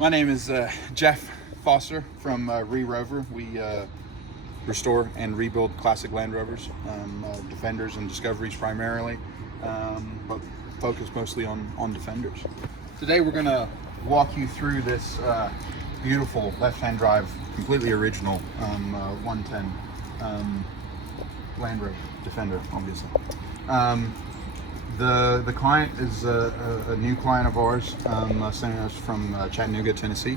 My name is Jeff Foster from ReRover. We restore and rebuild classic Land Rovers, Defenders and Discoveries primarily, but focus mostly on Defenders. Today we're going to walk you through this beautiful left-hand drive, completely original 110 Land Rover Defender, obviously. The client is a new client of ours, sending us from Chattanooga, Tennessee,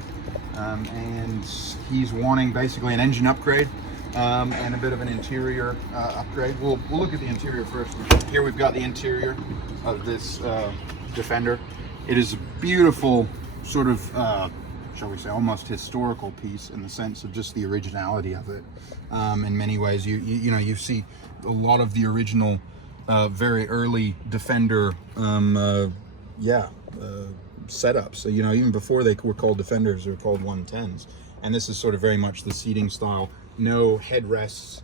and he's wanting basically an engine upgrade and a bit of an interior upgrade. We'll look at the interior first. Here we've got the interior of this Defender. It is a beautiful sort of, shall we say, almost historical piece in the sense of just the originality of it. In many ways, you know, you see a lot of the original very early Defender setups. So, you know, even before they were called Defenders, they were called 110s. And this is sort of very much the seating style. No headrests,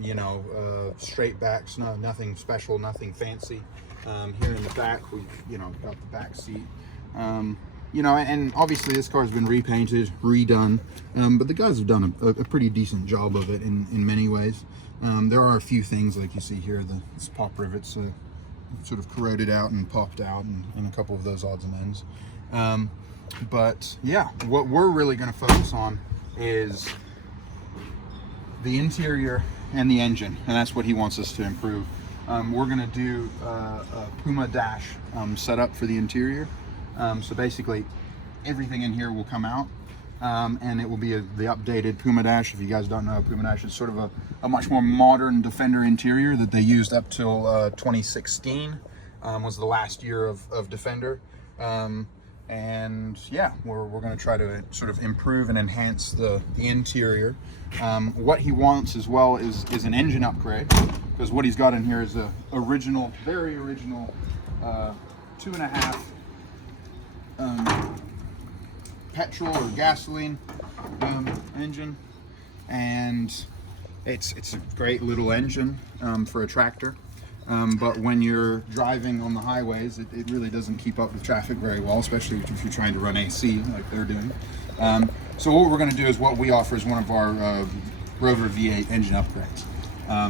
you know, straight backs, nothing special, nothing fancy. Here in the back, we've, you know, got the back seat. You know, and obviously this car's been repainted, redone, but the guys have done a pretty decent job of it in many ways. There are a few things like you see here, this pop rivets sort of corroded out and popped out, and a couple of those odds and ends. But yeah, what we're really going to focus on is the interior and the engine, and that's what he wants us to improve. We're going to do a Puma dash setup for the interior. So basically everything in here will come out, and it will be the updated Puma dash. If you guys don't know, Puma dash is sort of a much more modern Defender interior that they used up till 2016 was the last year of Defender. And yeah, we're going to try to sort of improve and enhance the interior. What he wants as well is an engine upgrade, because what he's got in here is a original, very original 2.5 petrol or gasoline engine, and it's a great little engine for a tractor, but when you're driving on the highways, it really doesn't keep up with traffic very well, especially if you're trying to run AC like they're doing. So what we're going to do is what we offer is one of our ReRover V8 engine upgrades.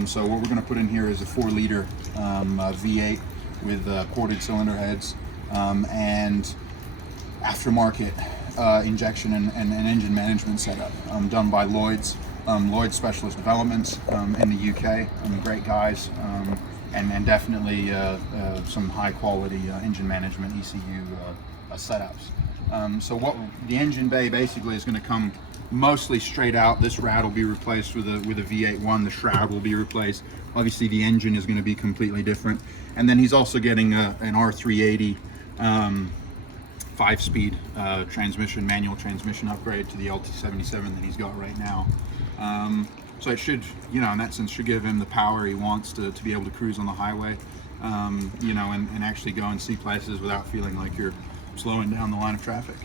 So what we're going to put in here is a 4-liter V8 with ported cylinder heads and aftermarket injection and engine management setup done by Loyds Specialist Developments in the UK. Great guys, and definitely some high quality engine management ECU setups. So what the engine bay basically is going to come mostly straight out. This rad will be replaced with a V8-1. The shroud will be replaced. Obviously the engine is going to be completely different, and then he's also getting an R380 5-speed transmission, manual transmission upgrade to the LT77 that he's got right now. So it should, you know, in that sense, should give him the power he wants to be able to cruise on the highway, you know, and actually go and see places without feeling like you're slowing down the line of traffic.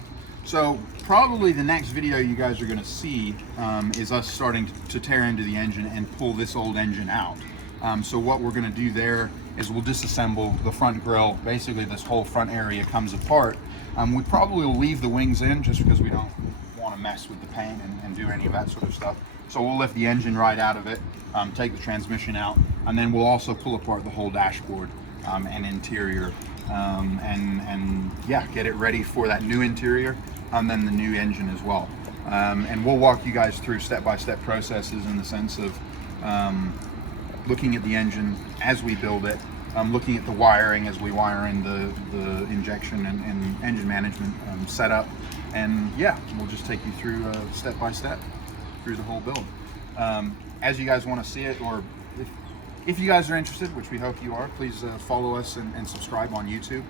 So probably the next video you guys are going to see is us starting to tear into the engine and pull this old engine out. So what we're going to do there is we'll disassemble the front grille. Basically this whole front area comes apart. We probably will leave the wings in just because we don't want to mess with the paint and do any of that sort of stuff. So we'll lift the engine right out of it, take the transmission out, and then we'll also pull apart the whole dashboard and interior, and yeah, get it ready for that new interior and then the new engine as well. And we'll walk you guys through step-by-step processes in the sense of looking at the engine as we build it, looking at the wiring as we wire in the injection and engine management setup, and yeah, we'll just take you through step by step through the whole build. As you guys want to see it, or if you guys are interested, which we hope you are, please follow us and subscribe on YouTube.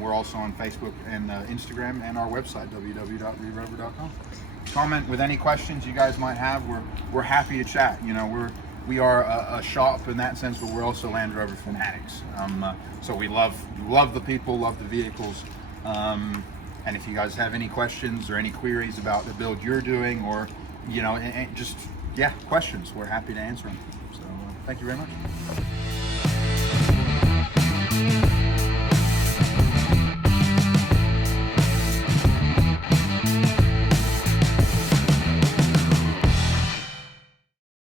We're also on Facebook and Instagram, and our website www.rerover.com. Comment with any questions you guys might have. We're happy to chat. You know, we are a shop in that sense, but we're also Land Rover fanatics. So we love the people, love the vehicles. And if you guys have any questions or any queries about the build you're doing, or, you know, just, yeah, questions, we're happy to answer them. So thank you very much.